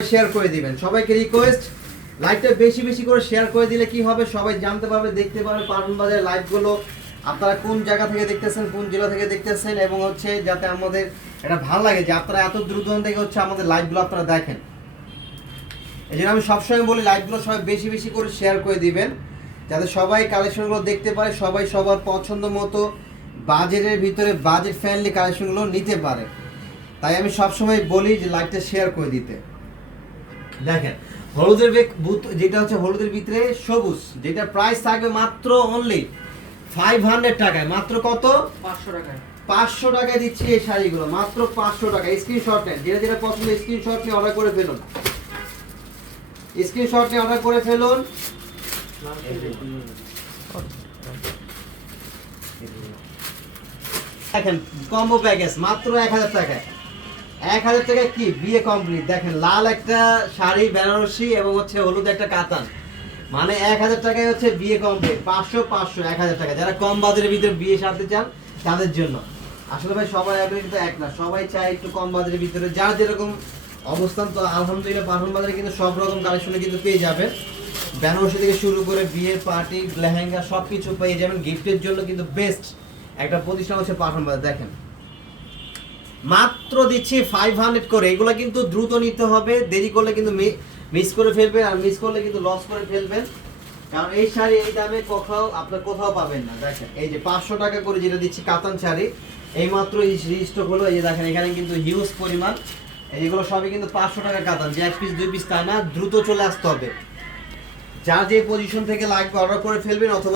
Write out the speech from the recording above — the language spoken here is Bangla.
শেয়ার করে দিবেন। সবাইকে রিকোয়েস্ট, লাইভটা বেশি বেশি করে শেয়ার করে দিলে কি হবে, সবাই জানতে পারবে, দেখতে পারবে পারুন বাজারের লাইভগুলো আপনারা কোন জায়গা থেকে দেখতেছেন, কোন জেলা থেকে দেখতেছেন, এবং হচ্ছে যাতে আমাদের এটা ভালো লাগে যে আপনারা এত দূর দূরান্ত থেকে হচ্ছে আমাদের লাইভগুলো আপনারা দেখেন। এই জন্য আমি সবসময় বলি লাইভগুলো সবাই বেশি বেশি করে শেয়ার করে দিবেন, যাতে সবাই কালেকশনগুলো দেখতে পারে, সবাই সবার পছন্দ মতো বাজেটের ভিতরে বাজেট ফ্রেন্ডলি কালেকশনগুলো নিতে পারে। তাই আমি সবসময় বলি যে লাইভটা শেয়ার করে দিতে। দেখেন হলুদের যেটা হচ্ছে হলুদের ভিতরে সবুজ, যেটা প্রাইস থাকবে মাত্র অনলি 500 টাকায়। মাত্র কত? 500 টাকায়। 500 টাকায় দিচ্ছি এই শাড়িগুলো, মাত্র 500 টাকা। স্ক্রিনশট নেন, যেটা যেটা পছন্দ স্ক্রিনশট নিয়ে অর্ডার করে ফেলুন, স্ক্রিনশট নিয়ে অর্ডার করে ফেলুন। দেখেন কম্বো প্যাকেজ মাত্র 1000 টাকায়। 1000 টাকায় কি বিয়ে কমপ্লিট। দেখেন লাল একটা শাড়ি বেনারসি এবং হচ্ছে হলুদ একটা কাতান, মানে 1000 টাকায় হচ্ছে বিয়ে কমপ্লিট। 500 500 1000 টাকা। যারা কম বাজারের ভিতরে বিয়ে সারতে চান তাদের জন্য। আসলে ভাই সবার অ্যাভারেজ কিন্তু এক না, সবাই চায় একটু কম বাজারের ভিতরে, যার যেরকম অবস্থান। তো আলহামদুলিল্লাহ পারুন বাজারে কিন্তু সব রকম কালেকশনে কিন্তু পেয়ে যাবেন। বেনারসি থেকে শুরু করে বিয়ের পার্টি লেহেঙ্গা সব কিছু পেয়ে যাবেন। গিফটের জন্য কিন্তু বেস্ট একটা প্রতিষ্ঠান হচ্ছে পারুন বাজার। দেখেন মাত্র দিচ্ছি 500 করে। এগুলো কিন্তু দ্রুত নিতে হবে, দেরি করলে কিন্তু মিস করে ফেলবেন, আর মিস করলে কিন্তু লস করে ফেলবেন। কারণ এই শাড়ি এই দামে কোথাও পাবেন না। দেখেন এই যে 500 টাকা করে যেটা দিচ্ছি কাতান শাড়ি, এই মাত্র রিস্টক হলো। এই যে দেখেন এখানে কিন্তু হিউজ পরিমাণ, এইগুলো সবই কিন্তু 500 টাকা কাতান, যে এক পিস দুই পিস তা না, দ্রুত চলে আসতে হবে। যার যে পজিশন থেকে লাগবে অর্ডার করে ফেলবেন, অথবা